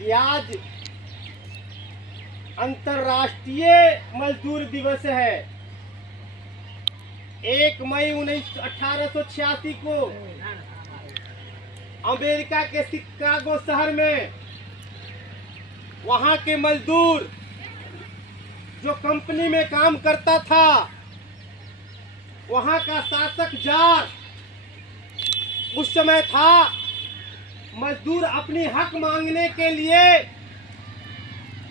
कि आज अंतर्राष्ट्रीय मजदूर दिवस है। 1 मई 1886 को अमेरिका के शिकागो शहर में वहां के मजदूर जो कंपनी में काम करता था, वहां का शासक जार उस समय था। मजदूर अपनी हक मांगने के लिए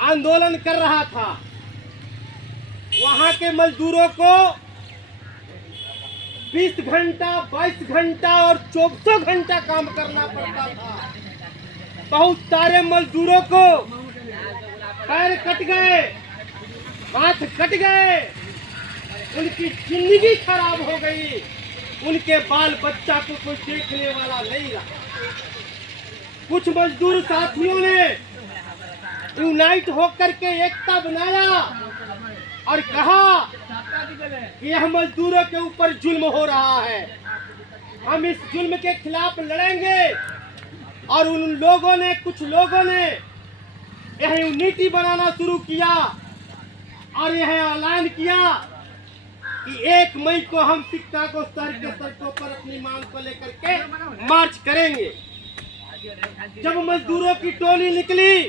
आंदोलन कर रहा था। वहां के मजदूरों को 20 घंटा, 22 घंटा और 24 घंटा काम करना पड़ता था। बहुत सारे मजदूरों को पैर कट गए, हाथ कट गए, उनकी जिंदगी खराब हो गई। उनके बाल बच्चा को कोई देखने वाला नहीं रहा। कुछ मजदूर साथियों ने यूनाइट होकर के एकता बनाया और कहा कि यह मजदूरों के ऊपर जुल्म हो रहा है, हम इस जुल्म के खिलाफ लड़ेंगे। और उन लोगों ने, कुछ लोगों ने यह यूनिटी बनाना शुरू किया और यह ऐलान किया कि 1 मई को हम शिकागो शहर के सड़कों पर अपनी मांग को लेकर के मार्च करेंगे। जब मजदूरों की टोली निकली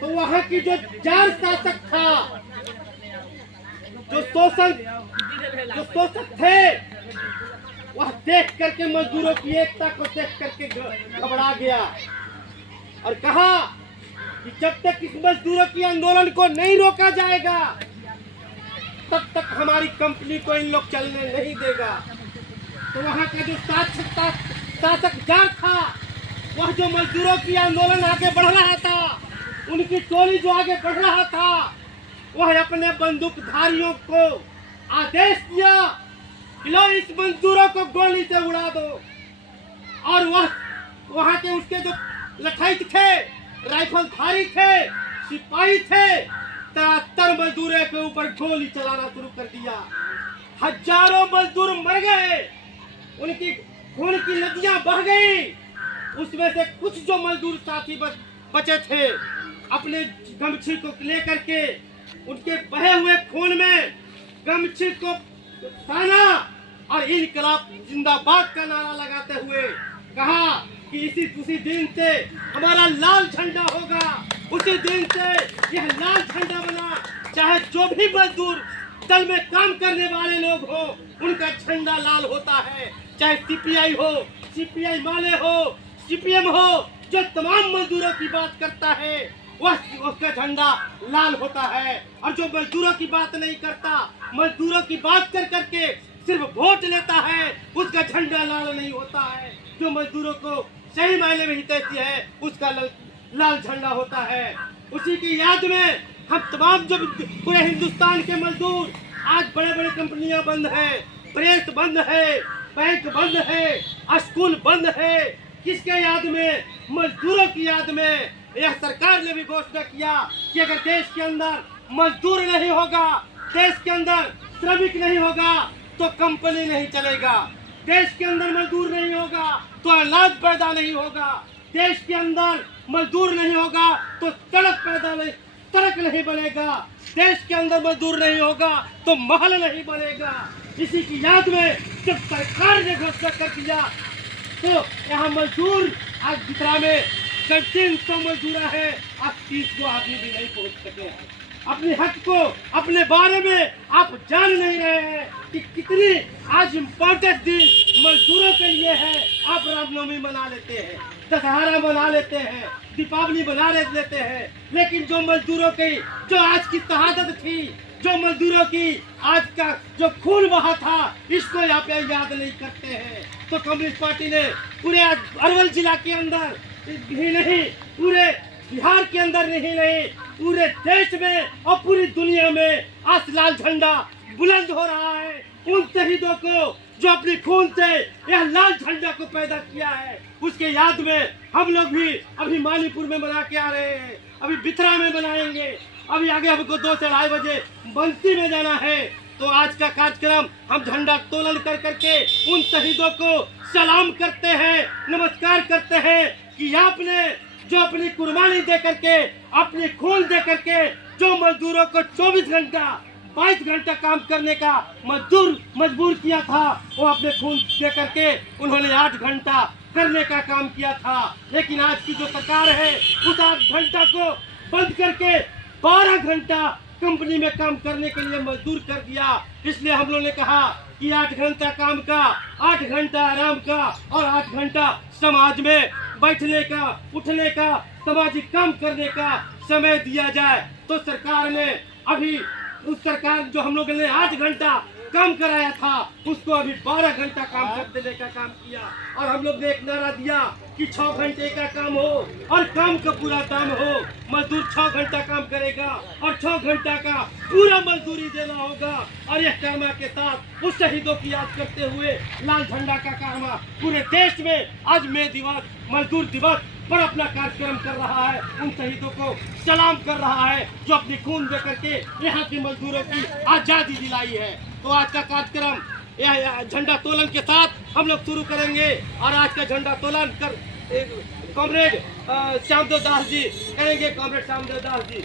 तो वहां की जो जार शासक था, जो शोषक थे, वह देख करके मजदूरों की एकता को देख करके घबरा गया और कहा कि जब तक इस मजदूरों की आंदोलन को नहीं रोका जाएगा तब तक हमारी कंपनी को इन लोग चलने नहीं देगा। तो वहां का जो शासक जार था, वह जो मजदूरों की आंदोलन आगे बढ़ रहा था, उनकी टोली जो आगे बढ़ रहा था, वह अपने बंदूकधारियों को आदेश दिया कि लो इस मजदूरों को गोली से उड़ा दो। और वहां के उसके जो लठाई थे, राइफलधारी थे, सिपाही थे, 73 मजदूरों के ऊपर गोली चलाना शुरू कर दिया। हजारों मजदूर मर गए, उनकी खून की नदियां बह गई। उसमें से कुछ जो मजदूर साथी बचे थे, अपने गमछी को लेकर के उनके बहे हुए खून में गमछी को ताना और इनकलाब जिंदाबाद का नारा लगाते हुए कहा कि उसी दिन से हमारा लाल झंडा होगा। उसी दिन से यह लाल झंडा बना, चाहे जो भी मजदूर दल में काम करने वाले लोग हो, उनका झंडा लाल होता है। चाहे सीपीआई हो, सीपीआई माले हो, सीपीएम हो, जो तमाम मजदूरों की बात करता है उसका झंडा लाल होता है। और जो मजदूरों की बात नहीं करता, मजदूरों की बात कर करके सिर्फ वोट लेता है, उसका झंडा लाल नहीं होता है। जो मजदूरों को सही मायने में हितैषी है, उसका लाल झंडा होता है। उसी की याद में हम तमाम जो पूरे हिंदुस्तान के मजदूर, आज बड़े बड़े कंपनियां बंद है, प्रेस बंद है, बैंक बंद है, स्कूल बंद है, किसके याद में? मजदूरों की याद में। यह सरकार ने भी घोषणा किया कि अगर देश के अंदर मजदूर नहीं होगा, देश के अंदर श्रमिक नहीं होगा तो कंपनी नहीं चलेगा। देश के अंदर मजदूर नहीं होगा तो अनाज पैदा नहीं होगा। देश के अंदर मजदूर नहीं होगा तो सड़क नहीं बनेगा। देश के अंदर मजदूर नहीं होगा तो महल नहीं बनेगा। इसी की याद में जब सरकार ने घोषणा कर दिया तो यहाँ मजदूर आज बितरा में 300 मजदूर है, अब 30 को आदमी भी नहीं पहुंच सके हैं। अपने हक को, अपने बारे में आप जान नहीं रहे हैं कि कितनी आज इम्पोर्टेंट दिन मजदूरों के लिए है। आप रामनवमी मना लेते हैं, दशहरा मना लेते हैं, दीपावली मना लेते हैं, लेकिन जो मजदूरों की जो आज की शहादत थी, जो मजदूरों की आज का जो खून बहा था, इसको यहाँ पे याद नहीं करते हैं। तो कम्युनिस्ट पार्टी ने पूरे अरवल जिला के अंदर ही नहीं, पूरे बिहार के अंदर नहीं, पूरे देश में और पूरी दुनिया में आज लाल झंडा बुलंद हो रहा है। उन शहीदों को जो अपने खून से यह लाल झंडा को पैदा किया है, उसके याद में हम लोग भी अभी मानीपुर में मना के आ रहे हैं, अभी बिथरा में मनाएंगे, अभी आगे हमको 2 से 2:30 बजे बंसी में जाना है। तो आज का कार्यक्रम हम झंडा तोलन कर करके उन शहीदों को सलाम करते हैं, नमस्कार करते हैं कि आपने जो अपनी कुर्बानी दे करके, अपनी खून दे करके, जो मजदूरों को 24 घंटा 22 घंटा काम करने का मजबूर किया था, वो अपने खून दे करके उन्होंने 8 घंटा करने का काम किया था। लेकिन आज की जो सरकार है उस 8 घंटा को बंद करके 12 घंटा कंपनी में काम करने के लिए मजदूर कर दिया। इसलिए हम लोगों ने कहा कि 8 घंटा काम का, 8 घंटा आराम का और 8 घंटा समाज में बैठने का, उठने का, सामाजिक काम करने का समय दिया जाए। तो सरकार ने अभी उस सरकार जो हम लोगों ने 8 घंटा काम कराया था उसको अभी 12 घंटा काम कर देने का काम किया। और हम लोग ने एक नारा दिया कि 6 घंटे का काम हो और काम का पूरा दाम हो। मजदूर 6 घंटा काम करेगा और 6 घंटा का पूरा मजदूरी देना होगा। और यह कर्मा के साथ उस शहीदों की याद करते हुए लाल झंडा का कर्मा पूरे देश में आज मई दिवस, मजदूर दिवस पर अपना कार्यक्रम कर रहा है। उन शहीदों को सलाम कर रहा है जो अपनी खून दे करके यहाँ के मजदूरों की आजादी दिलाई है। तो आज का कार्यक्रम यह झंडा तोलन के साथ हम लोग शुरू करेंगे। और आज का झंडा तोलन कर कॉमरेड श्यामदेव दास जी करेंगे। कॉमरेड श्यामदेव दास जी।